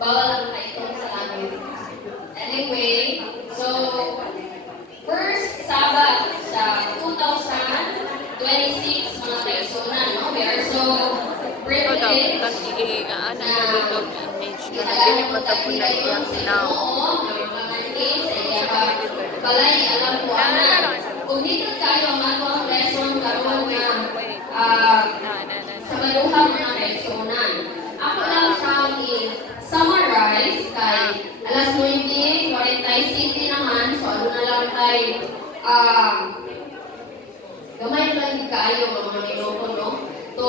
bawal ang kaitong sa langit. Anyway, so, first Sabbath sa 2026 mga kaisunan, no? We are so privileged na ginagawa mo tayo ngayon sa Ginoo, balay alam ko kung dito tayo ang atong lesson karon nga sa maduhang mga kaisunan. Ako lang siyang i-summarize kay alas 9:47 naman, so ano na lang tayo gamay lang kaayo mga minuto, no? To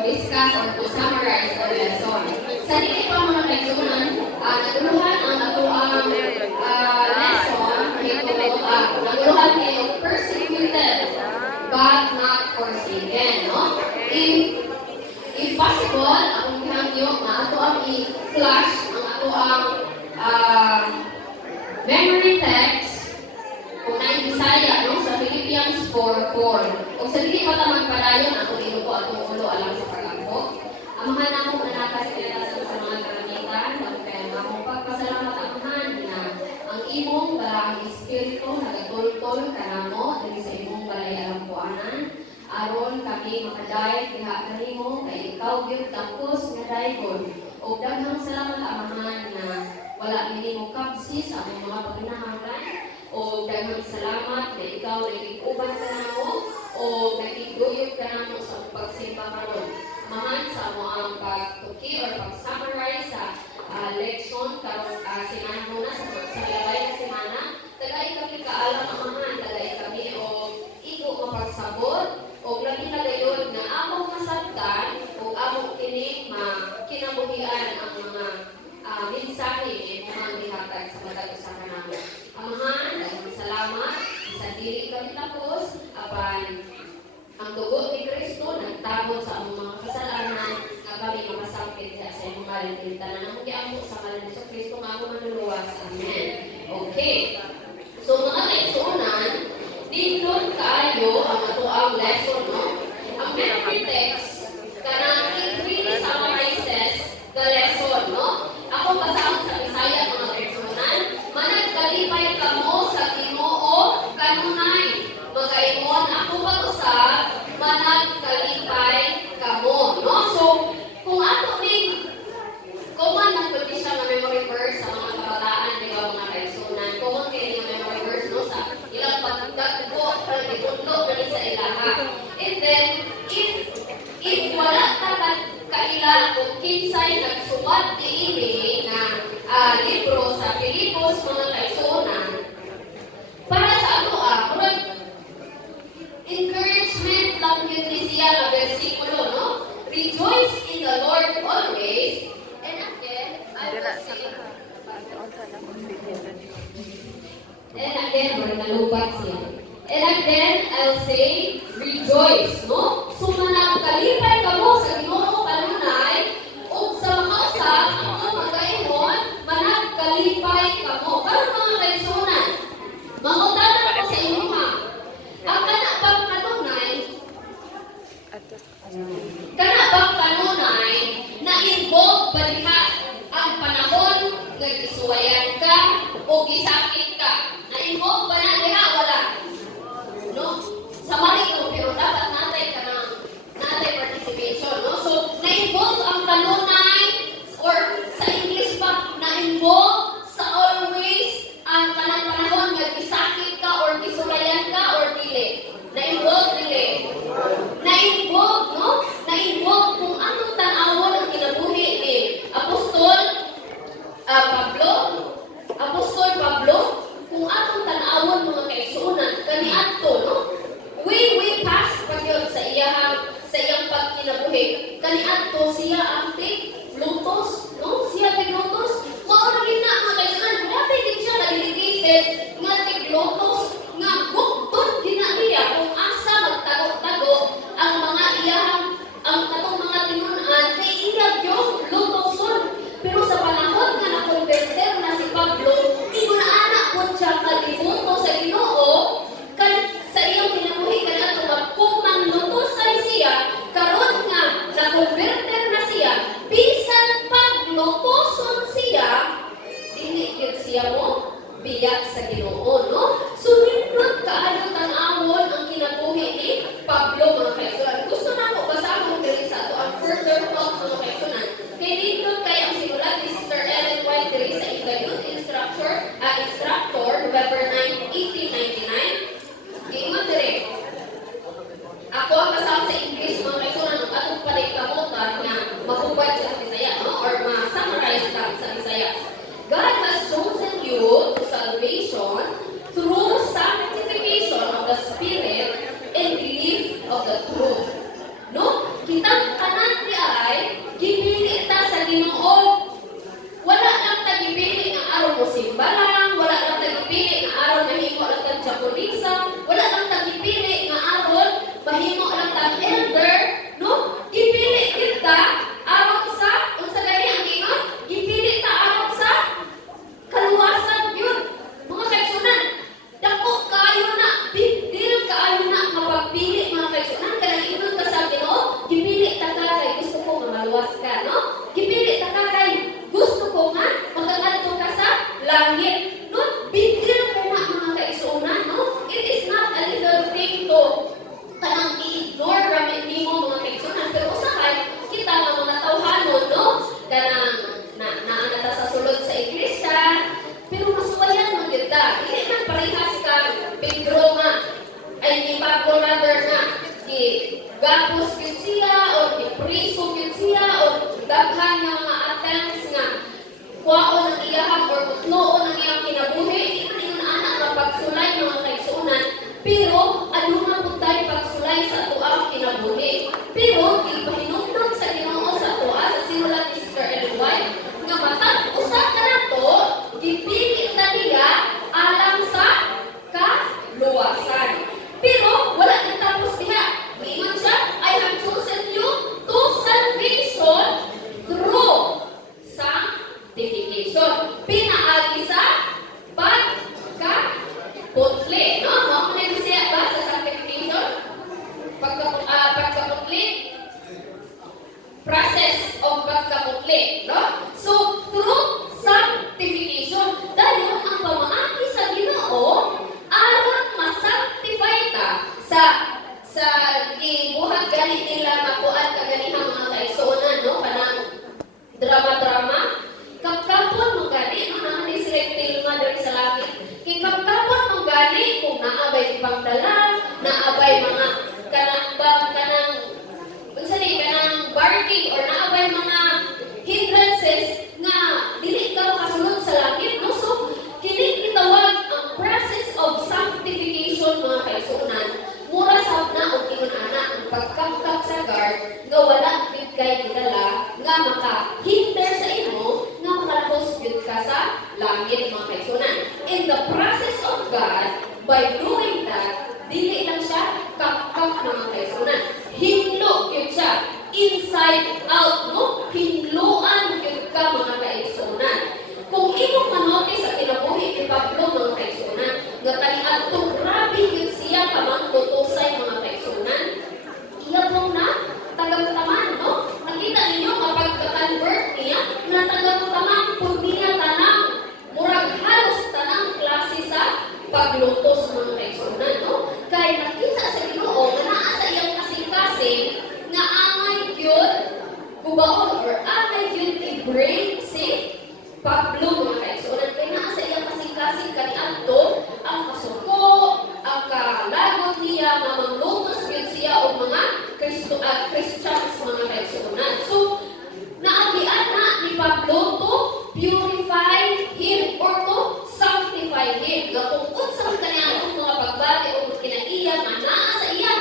discuss or to summarize the lesson. Sa dili pa mga kaisunan, naguluhan ang atuang lesson nito, naguluhan kayo persecuted but not forsaken, no? If possible, akong ginagyo na ato ang i-flash ang ato ang memory text kung na Bisaya, no? Sa Philippians 4:4. Kung sa dili pa ta magpadayon, ato inupo atong ulo alang sa pag-ampo. Amahan na akong nanakas kilatasan sa mga karamitan, kaya akong pagpasalamat amahan na ang imong balang espiritu nagatultol kanamo dili sa imong balay alampuanan. Aron kami makadayag diha kanimo kay ikaw gyud tapos nga daygon. Og daghang salamat amahan na wala minimo kapsis ang mga paghinahanglan. Og daghang salamat na ikaw nagig-uban kanamo o nagiguyod kanamo sa pagsimba karon. Amahan sa mo ang pagtuki or pag-summarize sa leksyon karon sinana muna sa labay na semana. Tagay kami kaalam amahan, tagay kami og iko mapagsabot o lagi na gayon na among masabtan o among kini kinabuhian ang mga mensahe ng mga gihatag sa matag usa kanamo. Amahan, daghang salamat sa dili kami tapos apan ang dugo ni Kristo nagtabon sa among mga kasalanan nga kami makasangkit sa imong ngalan tanan ang giampo sa ngalan ni Kristo nga among manluluwas. Amen. Okay. So mga kaigsuonan, dindot kaayo ang ato ang lesson, no? Ang memory text kanang it really summarizes the lesson, no? Ako basahan sa Bisaya mga kaigsuonan, managkalipay kamo sa Ginoo kanunay. Magaingon ako pag-usab, managkalipay kamo, no? So kung ato ning common na pwede siya na memory verse sa mga kabataan, di ba mga kaigsuonan? Common kayo yung memory verse, no? Sa ilang pagdagpo, pagdagpo, sa ilaha. And then, if wala ka kaila kung kinsay nagsuwat diini na libro sa Pilipos mga kaigsuonan, para sa ato encouragement lang yun ni siya na versikulo, no? Rejoice in the Lord always. And again, I will say, nalubat siya. And again, I'll say, rejoice, no? So, managkalipay kamo sa Ginoo kanunay, o sa mga usap, ang magaingon, managkalipay kamo. Karon mga kaigsuonan, mangutanan ko sa inyo ha. Ang kanabang kanunay, na-involve ba diha ang panahon nga gisuwayan ka o gisakit ka? Na-involve ba na diha? Wala. No? Sa marito, pero dapat natay participation, no? So, na-involve ang kanunay or sa English pa, na-involve sa always ang kanang panahon nga gisakit ka or gisulayan ka or dili. Na-involve dili. Na-involve, no? Na-involve kung anong tanawon ang kinabuhi ni Apostol Pablo, kung anong tanawon siya mo biyak sa Ginoo, no? So, nindot kaayo tan-awon ang kinabuhi ni Pablo, mga kaigsunan. Gusto na ako basahon diri sa ato ang further thought, mga kaigsunan. Kay nindot kay ang sinulat ni Sister Ellen White diri sa Youth Instructor, November 9, 1899. Giingon diri. Ako ang basahon sa English, mga kaigsunan, ang atong panikamutan nga mahubad siya sa Bisaya, no? Or ma-summarize ka sa Bisaya. God has chosen you to salvation through sanctification of the Spirit and belief of the truth. No? Kitang tanan di ay gipili ta sa Ginoo. Wala lang ta gipili nga aron mo simba lang, wala lang ta gipili nga aron mahimo lang ta Japonesa, wala lang ta gipili nga aron mahimo lang ta elder, no? Gipili kita aron sa unsa gani ang ingon? Gipili ta aron sa kaluwasan yun. Mga kaigsunan, dako kaayo na, big deal kaayo na mapagpili, mga kaigsunan. Kanang ingon ka sa Ginoo, gipili ta kay gusto ko nga maluwas ka, no? Gipili ta kay gusto ko nga magkadto ka sa langit. No? Big deal ko nga, mga kaigsunan, no? It is not a little thing to kanang i-ignore ramit nimo, mga kaigsunan. Pero usahay, kita nga mga tawhanon, no? Kanang naanata sa sulod sa iglesia, pero masuwayan mo kita. Hindi man parehas ka, Pedro nga, ay ni Pablo rather nga, gapos yun siya, o ipriso yun siya, o daghan nga mga attempts nga, kuwaon ang iyahang, or utloon ang iyang kinabuhi, hindi man yun anak na pagsulay mga kaigsunan, pero ano nga po tayo pagsulay sa tuang kinabuhi. Pero, ipahinumdum sa Ginoo sa tuwa, sa sinulat ni Sister Ellen White, nga matag usa ka na to, gipili na niya alang sa kaluwasan. Pero wala na tapos diha. Ingon siya, I have chosen you to salvation through sanctification. Pinaagi sa pagkaputli. No? Mo na yung siya ba sa sanctification? Pagkaputli. Process of pagkaputli, no? So, through sanctification, dahil ang pamaagi sa Ginoo aron ma-sanctify ta sa gibuhat gani nila makuan kaganihang mga kaigsuonan, no? Kanang drama-drama. Kapkapon mo gani, no? Naman ni selective nga diri sa langit. Kapkapon mo gani kung naabay pangdala, naabay mga kanang barking or naabay mga hindrances nga dili ka makasulod sa langit, no? So, kini gitawag ang process of sanctification, mga kaigsuonan. Mura sab na og ingon ana ang pagkapkap sa guard nga wala gid kay gidala nga makahinder sa imo nga makalahos gid ka sa langit, mga kaigsuonan. In the process of God, by doing that, dili lang siya kapkap, mga kaigsuonan. Hinlo gyud siya inside out, no? Hinluan gyud ka, mga kaigsuonan. Kung imong manotice sa kinabuhi ni Pablo, mga kaigsuonan, nga tani-adtong grabe gyud siya kamangtutusay, mga kaigsuonan. Iya pong na tagamtaman, no? Nakita ninyo kapag ka-convert niya, na tagamtaman pud niya tanang murag halos tanang klase sa paglutos, mga kaigsuonan, no? Kay nakita sa Ginoo nga naa sa iyang kasing-kasing nga angay gyud kubaon or angay gyud i-break si Pablo, mga kaigsuonan. Kay naa sa iyang kasing-kasing kaniadto ang kasuko, ang kalagot niya nga manglutos gyud siya og mga Christians, mga kaigsuonan. So, naagian na ni Pablo to purify him or to sanctify him. Nga tungkol sa kaniadtong mga pagbati o kinaiya nga naa sa iya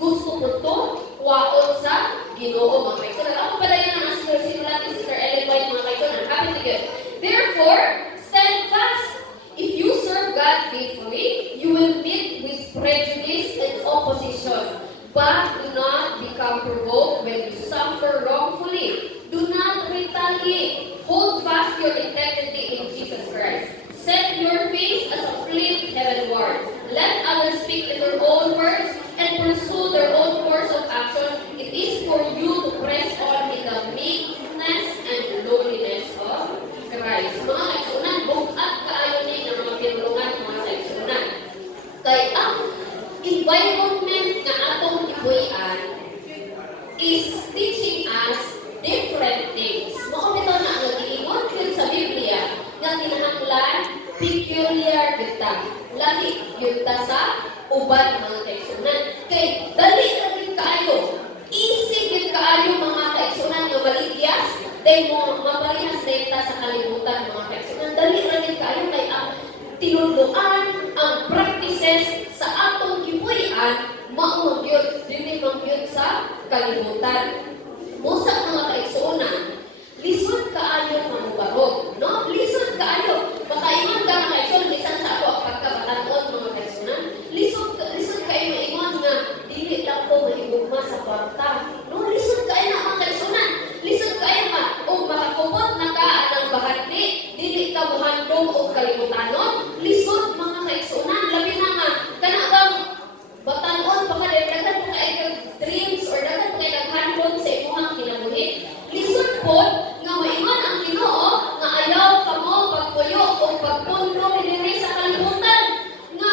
gusto ko to kuwaon sa Ginoo, mga kaigsuonan. Ako pala yun ang sinulat ni Sister Ellen White, mga kaigsuonan. Happy to good. Therefore, stand fast. If you serve God faithfully, you will meet with prejudice and opposition. But do not become provoked when you suffer wrongfully. Do not retaliate. Hold fast your integrity in Jesus Christ. Set your face as a flint heavenward. Let others speak in their own words and pursue their own course of action. It is for you to press on in the meekness and lowliness of Christ. Mga kaigsuonan, bukat pamilyar kita. Lahi kita sa uban mga kaigsunan. Kay dali na rin kaayo. Easy din kaayo mga kaigsunan nga maligyas. Dahil mo maparihas data sa kalibutan mga kaigsunan. Dali na rin kaayo kay ang tinuluan, ang practices sa atong gipuy-an mao gyud dili man gyud sa kalibutan. Musa mga kaigsunan, lisod kaayo mamubarog, no? Lisod kaayo. Makaingon ka mga kaigsunan bisan sa ako pagkabatan-on mga kaigsunan. Lisod kaayo maingon nga dili lang ko mahigugma sa kwarta. No, lisod kaayo na mga kaigsunan. Lisod kaayo nga og makakupot na ka anang bahati, dili ka mohandom og kalibutanon. Lisod mga kaigsunan, labi na nga kana bang batan-on pagkadagdagan mo kay dreams or dagan kay naghandon sa imong kinabuhi. Lisod pod nga maingon ang Ginoo nga ayaw kamo pagpuyo o pagpundo dinhi sa kalibutan. Nga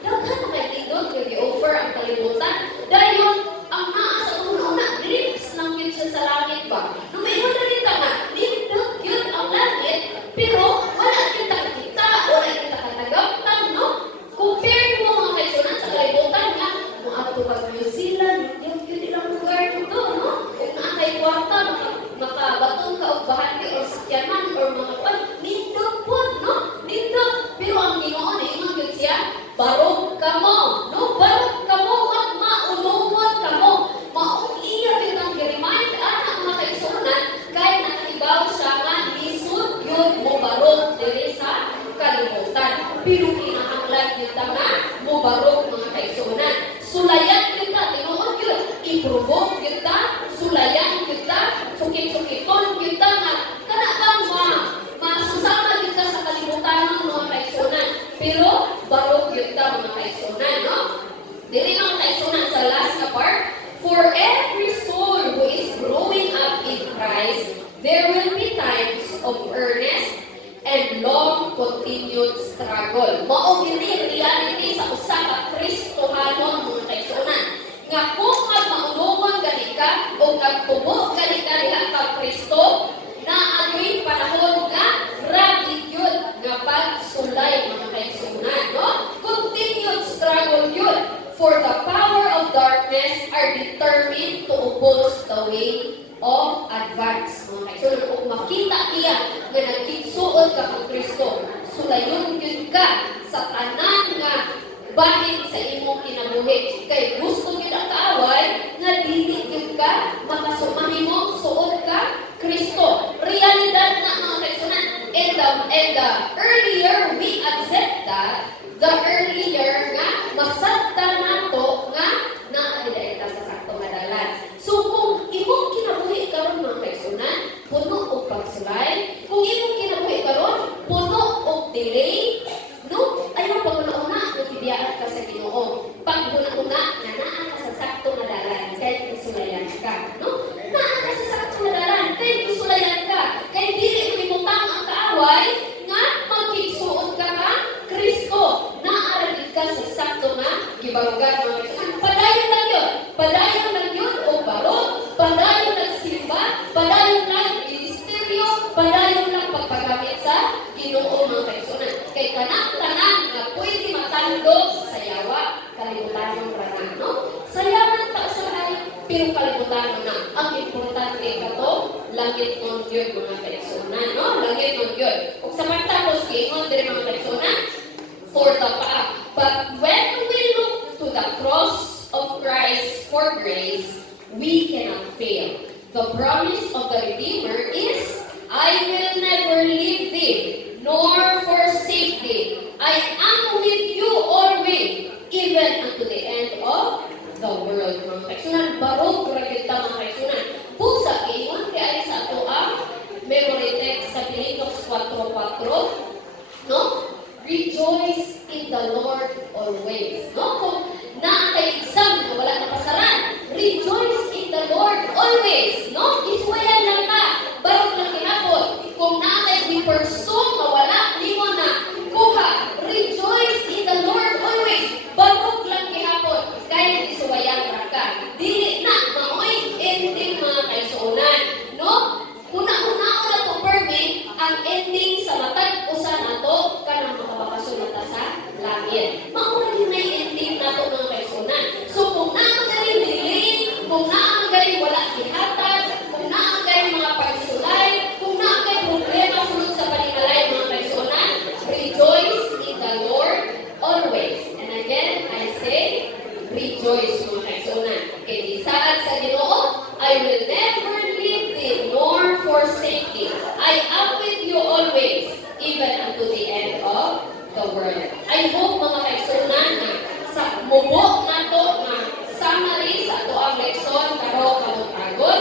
daghan kay tindog kay gi-offer ang kalibutan. Dayon ang naa sa una dreams lang gyud siya sa langit ba. No maingon na rin nga tindog gyud ang langit pero wala kita wala kita katagaptan, no? Compare mo mga kaigsunan sa kalibutan nga moadto ka sa New Zealand, yung ilang lugar dito, no? Kung naa kay kwarta, makabatong ka og bahati or sakyanan or mga pan, nindot po, no? Nindot. Pero ang Ginoo niingon gyud siya, barog kamo, no? Barog kamo at maulungon kamo. Maong iya gyud ang gi-remind ana mga kaigsunan kay nakahibaw siya nga lisod gyud mo barog diri sa kalibutan. Pero kinahanglan kita nga mo barog mga kaigsunan. Sulayan kita, tinuod yun. I-provoke kita, sulayan kita, sukit-sukiton kita nga. Kana bang masusama kita sa kalibutan ng mga kaigsunan. Pero barog kita mga kaigsunan, no? Dili mga kaigsunan sa last na part. For every soul who is growing up in Christ, there will be times of earnest and long continued struggle. Mao gini reality sa usa ka Kristohanon mga kaigsunan. Nga kung maunungon gani ka o nagtubo gani ka diha ka Kristo, na ano'y panahon nga grabe yun nga pagsulay mga kaigsunan, no? Continued struggle yun. For the power of darkness are determined to oppose the way of advance. Mga kaigsunan, kung makita iya nga nagkigsuot ka kang Kristo, sulayon yun ka sa tanan nga bahin sa imong kinabuhi. Kay gusto yun ang kaaway nga dili yun ka makasumahimong suot ka Kristo. Realidad na mga kaigsunan. And the earlier we accept that, the earlier nga masabta nato nga naadila sa saktong adalan. So kung imong kinabuhi karon mga kaigsunan, puno og pagsulay. Kung imong kinabuhi karon, puno og delay, no? Ayaw pag-una-una, nagtibiyaan ka sa Ginoo. Pag-una-una, na naa ka sa saktong adalan, kay isulayan ka, no? Naa ka sa saktong adalan, kay isulayan ka. Kay dili limutang ang kaaway nga magkigsuot ka ka Kristo. Naaragid ka sa sakto nga gibarugan mga kaigsunan. Padayon lang yun. Padayon lang yun o barog. Padayon lang simba. Padayon lang ministeryo. Padayon lang pagpagamit sa Ginoo mga kaigsunan. Kay kanang-tanan nga pwede matandog sa yawa, kalibutan ng ranan, no? Sayaman ta usahay, pero kalibutan na. Ang importante ka to, langit nun yun mga kaigsunan, no? Langit nun yun. Kung sa pagtapos, kiingon din mga kaigsunan, for the path. But when we look to the cross of Christ for grace, we cannot fail. The promise of the Redeemer is, I will never leave thee, nor forsake thee. I am with you always, even unto the end of the world. Mga kaigsunan, barog kita mga kaigsunan. Pusa, ingon kaya sa ato ang memory text sa Pilipos 4:4, no? Rejoice in the Lord always. No? Kung na-exam na wala na pasaran, rejoice in the Lord always. No? Iswayan lang ka. Barog lang kinapon. Kung na-di person na wala, di mo na kuha. Rejoice in the Lord always. Barog lang kinapon. Kahit iswayan lang ka. Dili na, maoy, ending mga kaigsunan. No? Una-una to permit ang ending sa matag usa nato kanang makapakasunod you always, even unto the end of the world. I hope mga kaigsunan na sa mubo na to na summary sa ito ang leksyon karo kamutagon,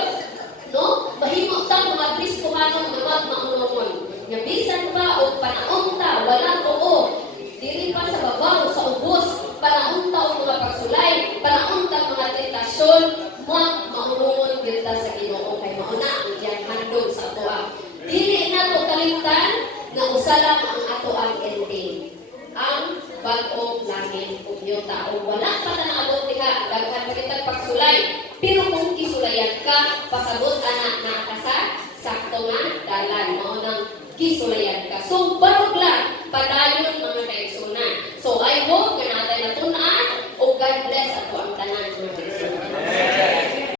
no? Mahimo ta mga Kristohanong mga maunumon. Nga bisan pa o panahon ta wala tuo. Dili pa sa babaw sa ubos, panahon ta o mga pagsulay, panahon ta mga tentasyon, maunumon gyud ta sa Ginoo kay mauna ang iyang handog sa atoa. Dili na to kalimtan na usa lang ang ato ang ending. Ang bag-ong langit ug tao wala pa na naabot diha daghan pa kitag pagsulay, pero kung kisulayan ka pasabot ana na sa sakto nga dalan mao nang kisulayan ka. So barog lang padayon mga kaigsunan. So I hope nga